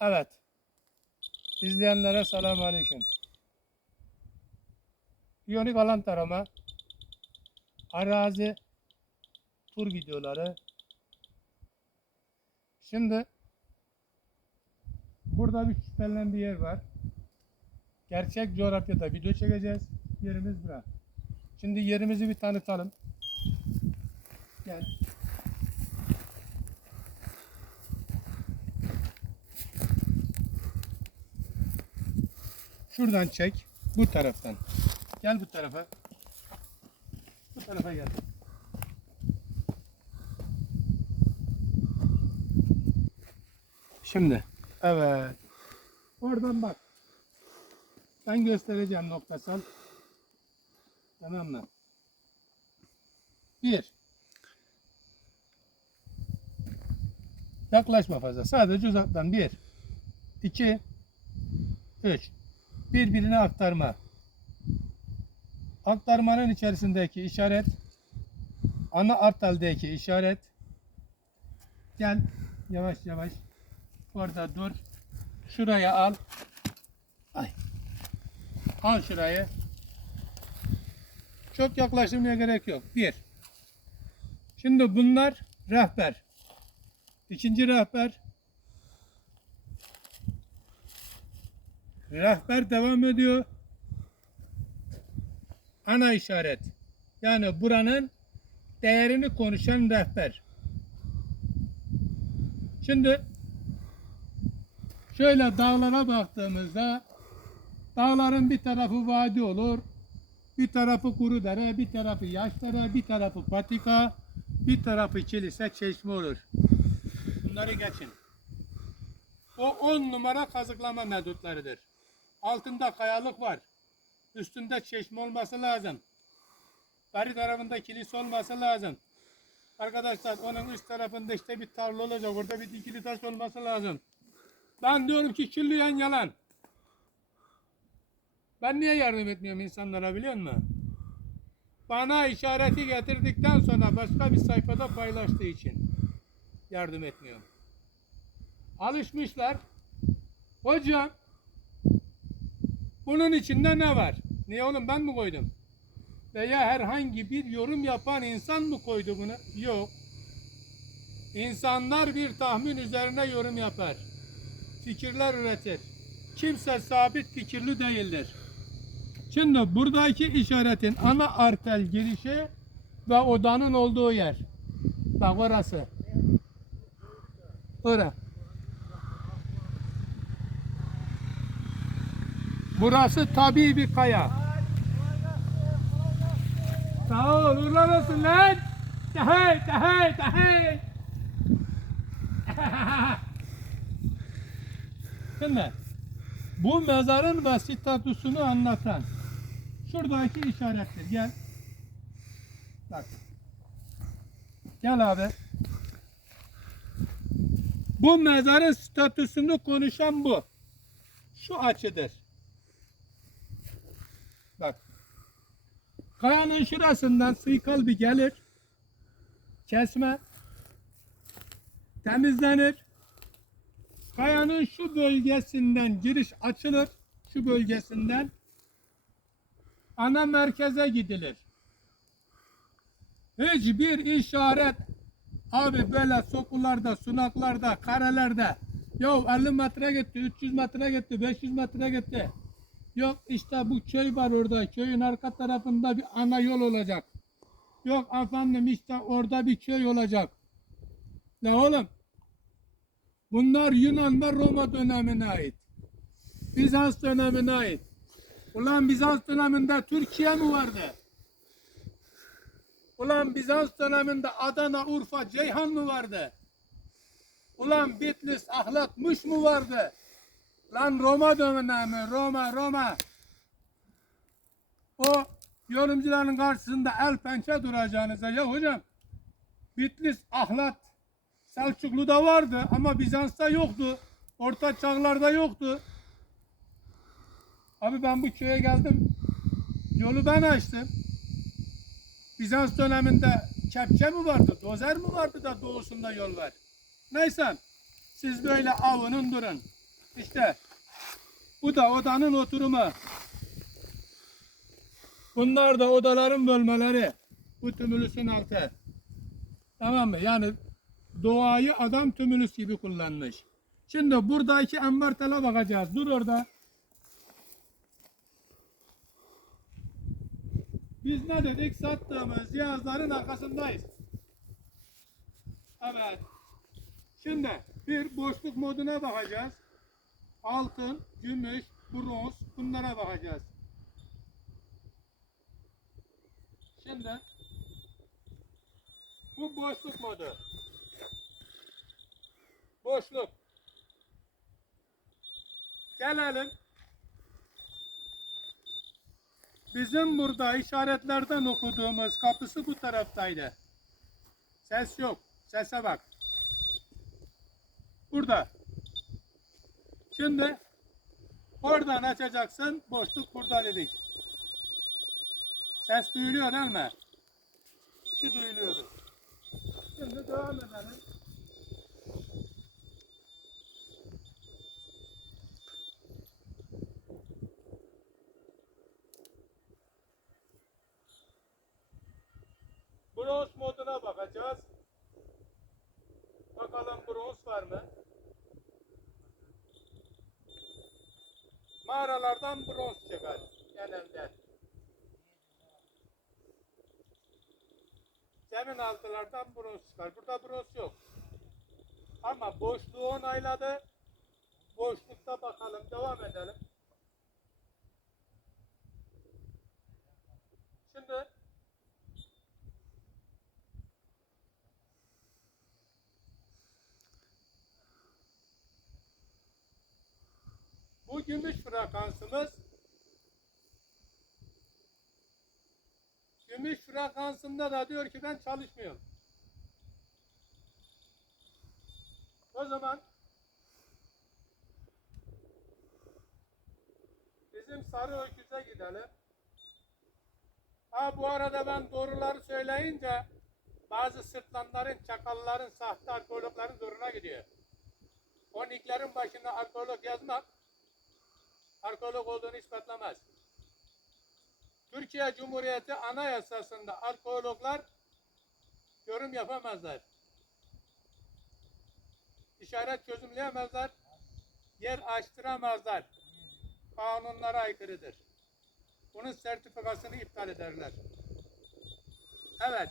Evet. İzleyenlere selam aleyküm. Iyonik alan tarama, arazi, tur videoları. Şimdi burada bir şüphelenen bir yer var. Gerçek coğrafyada video çekeceğiz. Yerimiz bura. Şimdi yerimizi bir tanıtalım. Gel. Şuradan çek. Bu taraftan. Gel bu tarafa. Bu tarafa gel. Şimdi. Evet. Oradan bak. Ben göstereceğim noktasal. Tamam mı? Bir. Yaklaşma fazla. Sadece uzaktan. Bir. iki, Üç. Birbirine aktarma. Aktarmanın içerisindeki işaret ana artaldaki işaret. Gel yavaş yavaş. Orada dur. Şuraya al. Ay. Al şurayı. Çok yaklaştırmaya gerek yok. Bir. Şimdi bunlar rehber. İkinci rehber Rehber devam ediyor. Ana işaret. Yani buranın değerini konuşan rehber. Şimdi şöyle dağlara baktığımızda dağların bir tarafı vadi olur. Bir tarafı kuru dere, bir tarafı yaş dere, bir tarafı patika, bir tarafı kilise, çeşme olur. Bunları geçin. O 10 numara kazıklama metotlarıdır. Altında kayalık var. Üstünde çeşme olması lazım. Bari tarafında kilise olması lazım. Arkadaşlar onun üst tarafında işte bir tarla olacak. Orada bir dikili taş olması lazım. Ben diyorum ki külliyen yalan. Ben niye yardım etmiyorum insanlara biliyor musun? Bana işareti getirdikten sonra başka bir sayfada paylaştığı için yardım etmiyorum. Alışmışlar. Hocam bunun içinde ne var? Niye oğlum ben mi koydum? Veya herhangi bir yorum yapan insan mı koydu bunu? Yok. İnsanlar bir tahmin üzerine yorum yapar. Fikirler üretir. Kimse sabit fikirli değildir. Şimdi buradaki işaretin ana artel girişi ve odanın olduğu yer. Bak orası. Orası. Burası tabii bir kaya. Sağ ol, uğurlar olsun lan. Tehey, tehey, tehey. Şimdi bu mezarın ve statüsünü anlatan şuradaki işarettir. Gel. Bak. Gel abi. Bu mezarın statüsünü konuşan bu. Şu açıdır. Kayanın şurasından sıykal bir gelir. Kesme. Temizlenir. Kayanın şu bölgesinden giriş açılır. Şu bölgesinden. Ana merkeze gidilir. Hiçbir işaret abi böyle sokularda, sunaklarda, karelerde ya 50 metre gitti, 300 metre gitti, 500 metre gitti. Yok işte bu köy var orada. Köyün arka tarafında bir ana yol olacak. Yok efendim işte orada bir köy olacak. Ne oğlum? Bunlar Yunan ve Roma dönemine ait. Bizans dönemine ait. Ulan Bizans döneminde Türkiye mi vardı? Ulan Bizans döneminde Adana, Urfa, Ceyhan mı vardı? Ulan Bitlis, Ahlat, Muş mu vardı? Lan Roma dönemi, Roma, Roma. O yorumcuların karşısında el pençe duracağınıza ya hocam Bitlis, Ahlat, Selçuklu'da vardı ama Bizans'ta yoktu. Orta çağlarda yoktu. Abi ben bu köye geldim. Yolu ben açtım. Bizans döneminde kepçe mi vardı, dozer mi vardı da doğusunda yol var? Neyse siz böyle avının durun. İşte bu da odanın oturumu. Bunlar da odaların bölmeleri. Bu tümülüsün altı. Tamam mı? Yani doğayı adam tümülüs gibi kullanmış. Şimdi buradaki envartele bakacağız. Dur orada. Biz ne dedik? Sattığımız cihazların arkasındayız. Evet. Şimdi bir boşluk moduna bakacağız. Altın, gümüş, bronz bunlara bakacağız. Şimdi bu boşluk modu. Boşluk. Gelelim. Bizim burada işaretlerden okuduğumuz kapısı bu taraftaydı. Ses yok. Sese bak. Burada. Şimdi oradan açacaksın. Boşluk burada dedik. Ses duyuluyor değil mi? Şu duyuluyordu. Şimdi devam edelim. Bronz moduna bakacağız. Bakalım bronz var mı? Mağaralardan bronz çıkar genelde. Zemin altılardan bronz çıkar. Burada bronz yok. Ama boşluğu onayladı. Boşlukta bakalım. Devam edelim. Şimdi Bu gümüş frekansımız gümüş frekansında da diyor ki ben çalışmıyorum. O zaman bizim sarı öküze gidelim. Ha bu arada ben doğruları söyleyince bazı sırtlanların, çakalların, sahte arkeologların zoruna gidiyor. O nicklerin başına arkeolog yazmak arkeolog olduğunu ispatlamaz. Türkiye Cumhuriyeti Anayasası'nda arkeologlar yorum yapamazlar. İşaret çözümleyemezler. Yer açtıramazlar. Kanunlara aykırıdır. Bunun sertifikasını iptal ederler. Evet.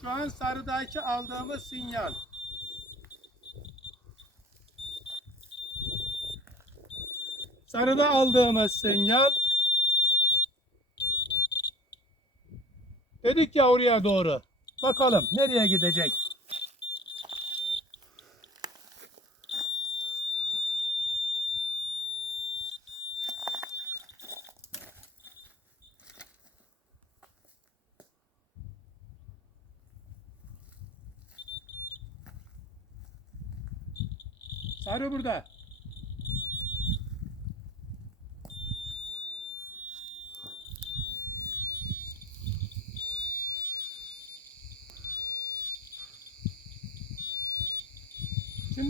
Şu an sarıdaki aldığımız sinyal. Sarıda aldığımız sinyal dedik ya oraya doğru. Bakalım nereye gidecek? Sarı burada.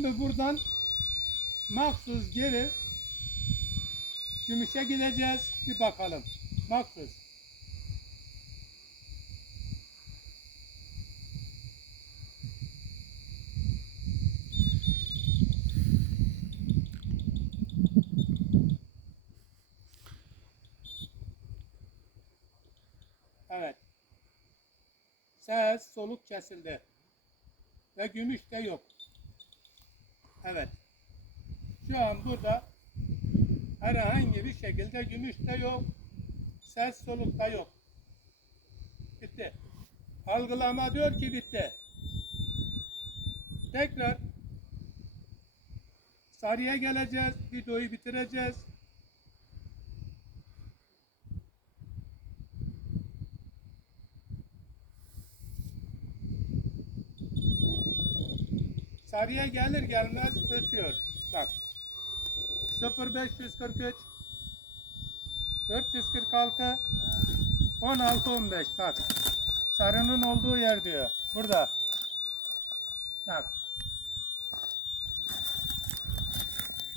Şimdi buradan maksus geri gümüşe gideceğiz. Bir bakalım. Maksus. Evet. Ses, soluk kesildi. Ve gümüş de yok. Evet. Şu an burada herhangi bir şekilde gümüş de yok. Ses soluk da yok. Bitti. Algılama diyor ki bitti. Tekrar sarıya geleceğiz. Videoyu bitireceğiz. Sarıya gelir gelmez ötüyor. Bak. 0543 446 16 15 bak. Sarının olduğu yer diyor. Burada. Bak.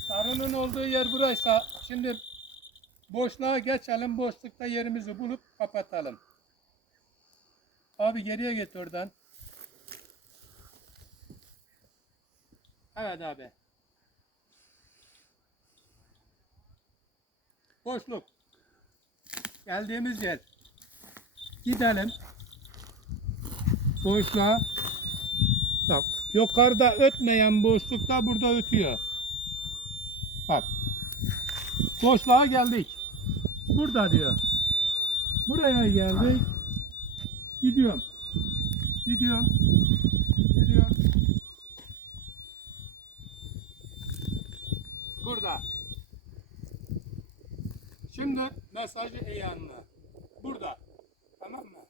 Sarının olduğu yer buraysa şimdi boşluğa geçelim. Boşlukta yerimizi bulup kapatalım. Abi geriye git oradan. Evet abi. Boşluk. Geldiğimiz yer. Gidelim. Boşluğa. Bak yukarıda ötmeyen boşlukta burada ötüyor. Bak. Boşluğa geldik. Burada diyor. Buraya geldik. Gidiyorum. Gidiyorum. Gidiyorum. Burada. Şimdi mesajı anla. Burada. Tamam mı?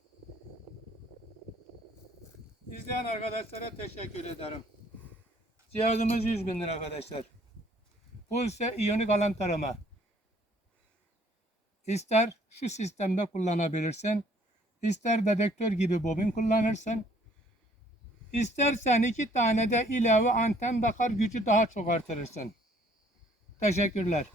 İzleyen arkadaşlara teşekkür ederim. Cihazımız 100 bin lira arkadaşlar. Bu ise iyonik alan tarama. İster şu sistemde kullanabilirsin. ister dedektör gibi bobin kullanırsın. İstersen iki tane de ilave anten takar gücü daha çok artırırsın. Teşekkürler.